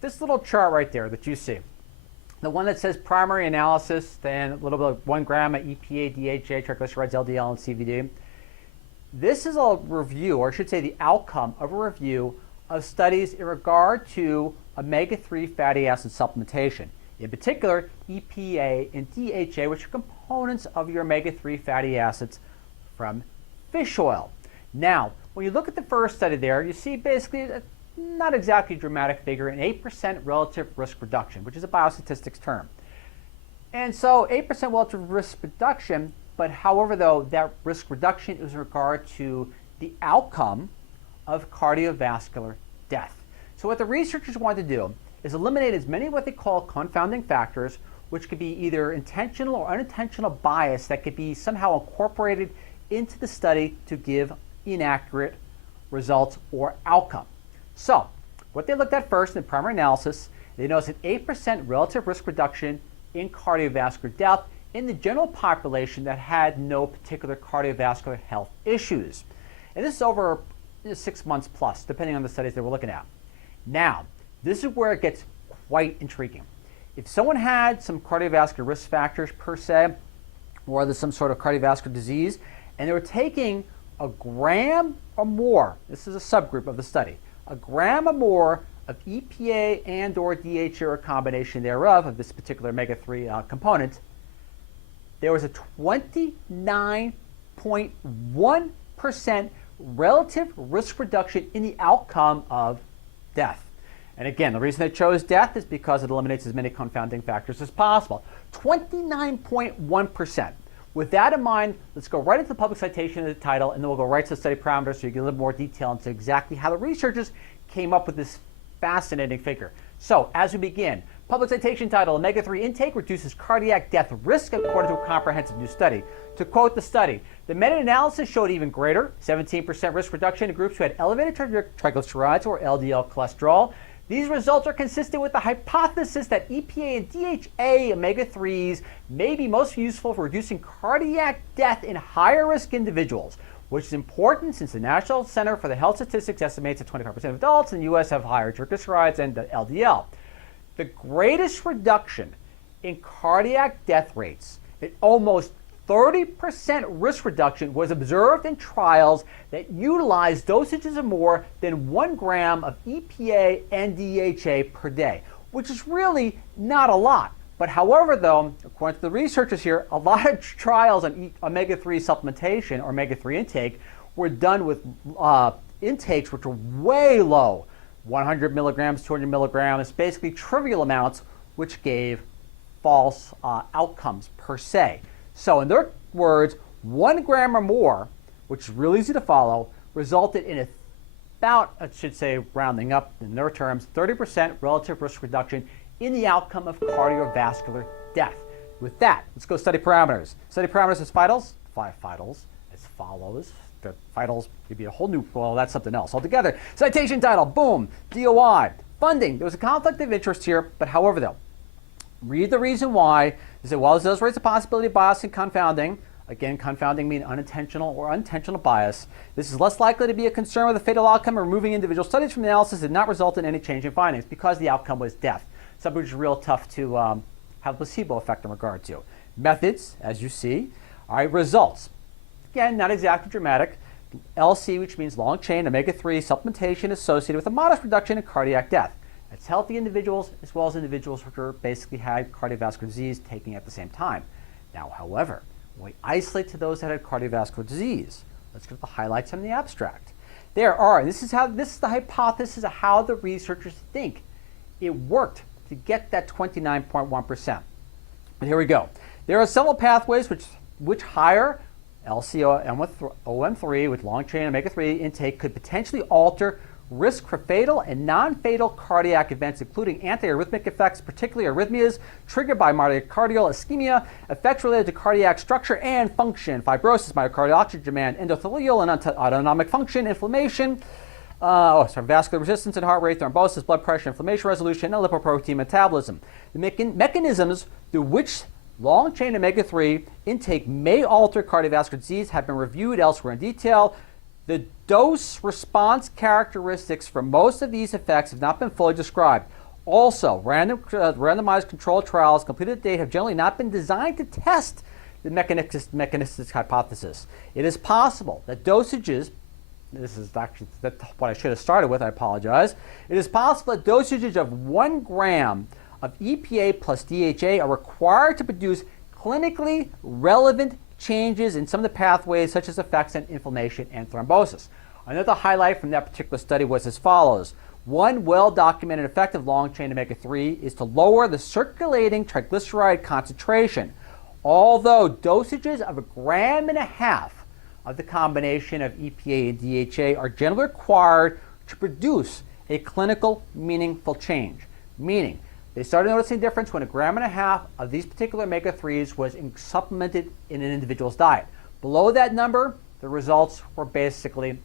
this little chart right there that you see, the one that says primary analysis, then a little bit of 1 gram of EPA, DHA, triglycerides, LDL, and CVD. This is a review, or I should say the outcome of a review of studies in regard to omega-3 fatty acid supplementation. In particular, EPA and DHA, which are components of your omega-3 fatty acids from fish oil. Now, when you look at the first study there, you see basically not exactly dramatic figure, an 8% relative risk reduction, which is a biostatistics term. And so 8% relative risk reduction, but however though, that risk reduction is in regard to the outcome of cardiovascular death. So what the researchers wanted to do is eliminate as many of what they call confounding factors, which could be either intentional or unintentional bias that could be somehow incorporated into the study to give inaccurate results or outcome. So, what they looked at first in the primary analysis, they noticed an 8% relative risk reduction in cardiovascular death in the general population that had no particular cardiovascular health issues. And this is over 6 months plus, depending on the studies they were looking at. Now, this is where it gets quite intriguing. If someone had some cardiovascular risk factors per se, or there's some sort of cardiovascular disease, and they were taking a gram or more, this is a subgroup of the study, a gram or more of EPA and or DHA or a combination thereof of this particular omega-3 component, there was a 29.1% relative risk reduction in the outcome of death. And again, the reason they chose death is because it eliminates as many confounding factors as possible. 29.1%. With that in mind, let's go right into the public citation of the title, and then we'll go right to the study parameters so you get a little more detail into exactly how the researchers came up with this fascinating figure. So, as we begin, public citation title, omega-3 intake reduces cardiac death risk according to a comprehensive new study. To quote the study, the meta-analysis showed even greater, 17% risk reduction in groups who had elevated triglycerides or LDL cholesterol. These results are consistent with the hypothesis that EPA and DHA omega-3s may be most useful for reducing cardiac death in higher risk individuals, which is important since the National Center for the Health Statistics estimates that 25% of adults in the U.S. have higher triglycerides and LDL. The greatest reduction in cardiac death rates, at almost 30% risk reduction, was observed in trials that utilized dosages of more than 1 gram of EPA and DHA per day, which is really not a lot. But however, though, according to the researchers here, a lot of trials on omega-3 supplementation or omega-3 intake were done with intakes which were way low, 100 milligrams, 200 milligrams, basically trivial amounts, which gave false outcomes per se. So in their words, 1 gram or more, which is really easy to follow, resulted in about, I should say, rounding up in their terms, 30% relative risk reduction in the outcome of cardiovascular death. With that, let's go study parameters. Study parameters as vitals, 5 vitals, as follows. The vitals could be a whole new, well, that's something else altogether. Citation title, boom, DOI. Funding, there was a conflict of interest here, but however though, read the reason why. They say, well, it does raise the possibility of bias and confounding. Again, confounding means unintentional or unintentional bias. This is less likely to be a concern with a fatal outcome. Removing individual studies from the analysis did not result in any change in findings because the outcome was death. Something which is real tough to have a placebo effect in regard to. Methods, as you see. All right, results. Again, not exactly dramatic. LC, which means long-chain omega-3 supplementation associated with a modest reduction in cardiac death. That's healthy individuals as well as individuals who basically had cardiovascular disease taking at the same time. Now, however, when we isolate to those that had cardiovascular disease, let's get the highlights from the abstract. There are, and this is the hypothesis of how the researchers think it worked to get that 29.1%. But here we go. There are several pathways which higher LCOM3 with long-chain omega-3 intake could potentially alter risk for fatal and non-fatal cardiac events, including antiarrhythmic effects, particularly arrhythmias triggered by myocardial ischemia, effects related to cardiac structure and function, fibrosis, myocardial oxygen demand, endothelial and autonomic function, inflammation, vascular resistance and heart rate, thrombosis, blood pressure, inflammation resolution, and lipoprotein metabolism. The mechanisms through which long-chain omega-3 intake may alter cardiovascular disease have been reviewed elsewhere in detail. The dose-response characteristics for most of these effects have not been fully described. Also, randomized controlled trials completed to date have generally not been designed to test the mechanistic hypothesis. It is possible that dosages, this is actually what I should have started with, I apologize. It is possible that dosages of 1 gram of EPA plus DHA are required to produce clinically relevant changes in some of the pathways, such as effects on inflammation and thrombosis. Another highlight from that particular study was as follows. One well-documented effect of long-chain omega-3 is to lower the circulating triglyceride concentration, although dosages of 1.5 grams of the combination of EPA and DHA are generally required to produce a clinical meaningful change, meaning they started noticing a difference when 1.5 grams of these particular omega-3s was supplemented in an individual's diet. Below that number, the results were basically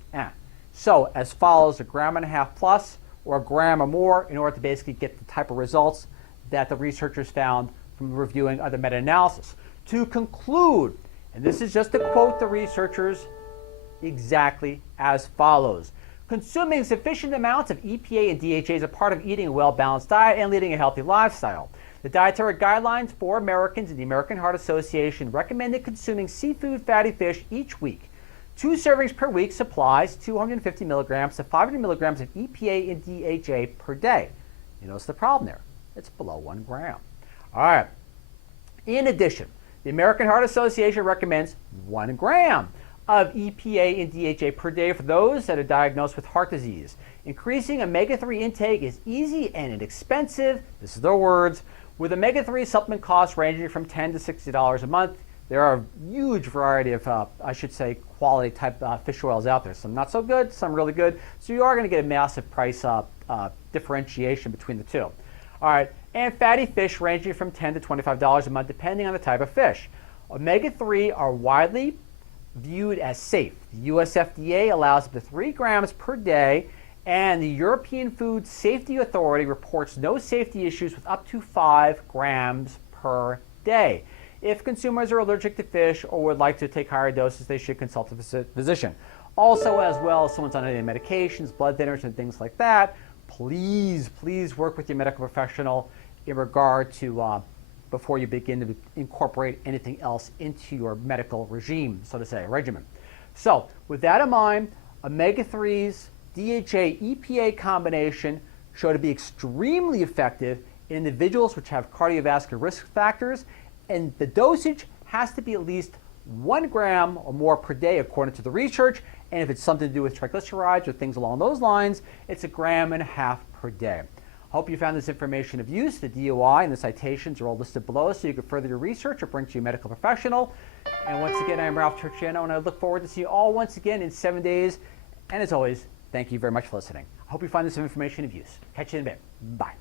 So as follows, 1.5 grams plus or 1 gram or more in order to basically get the type of results that the researchers found from reviewing other meta-analysis. To conclude, and this is just to quote the researchers exactly as follows. Consuming sufficient amounts of EPA and DHA is a part of eating a well-balanced diet and leading a healthy lifestyle. The dietary guidelines for Americans and the American Heart Association recommended consuming seafood, fatty fish each week. 2 servings per week supplies 250 milligrams to 500 milligrams of EPA and DHA per day. You notice the problem there. It's below 1 gram. All right. In addition, the American Heart Association recommends 1 gram of EPA and DHA per day for those that are diagnosed with heart disease. Increasing omega-3 intake is easy and inexpensive. This is their words. With omega-3 supplement costs ranging from $10 to $60 a month, there are a huge variety of, quality type fish oils out there. Some not so good, some really good. So you are going to get a massive price differentiation between the two. All right, and fatty fish ranging from $10 to $25 a month, depending on the type of fish. Omega-3 are widely viewed as safe. The US FDA allows up to 3 grams per day, and the European Food Safety Authority reports no safety issues with up to 5 grams per day. If consumers are allergic to fish or would like to take higher doses, they should consult a physician. Also, as well, if someone's on any medications, blood thinners, and things like that, please work with your medical professional in regard to before you begin to incorporate anything else into your medical regime, so to say, regimen. So, with that in mind, omega-3s, DHA, EPA combination show to be extremely effective in individuals which have cardiovascular risk factors, and the dosage has to be at least 1 gram or more per day according to the research, and if it's something to do with triglycerides or things along those lines, it's 1.5 grams per day. Hope you found this information of use. The DOI and the citations are all listed below so you can further your research or bring to your medical professional. And once again, I'm Ralph Turchiano, and I look forward to see you all once again in 7 days. And as always, thank you very much for listening. I hope you find this information of use. Catch you in a bit. Bye.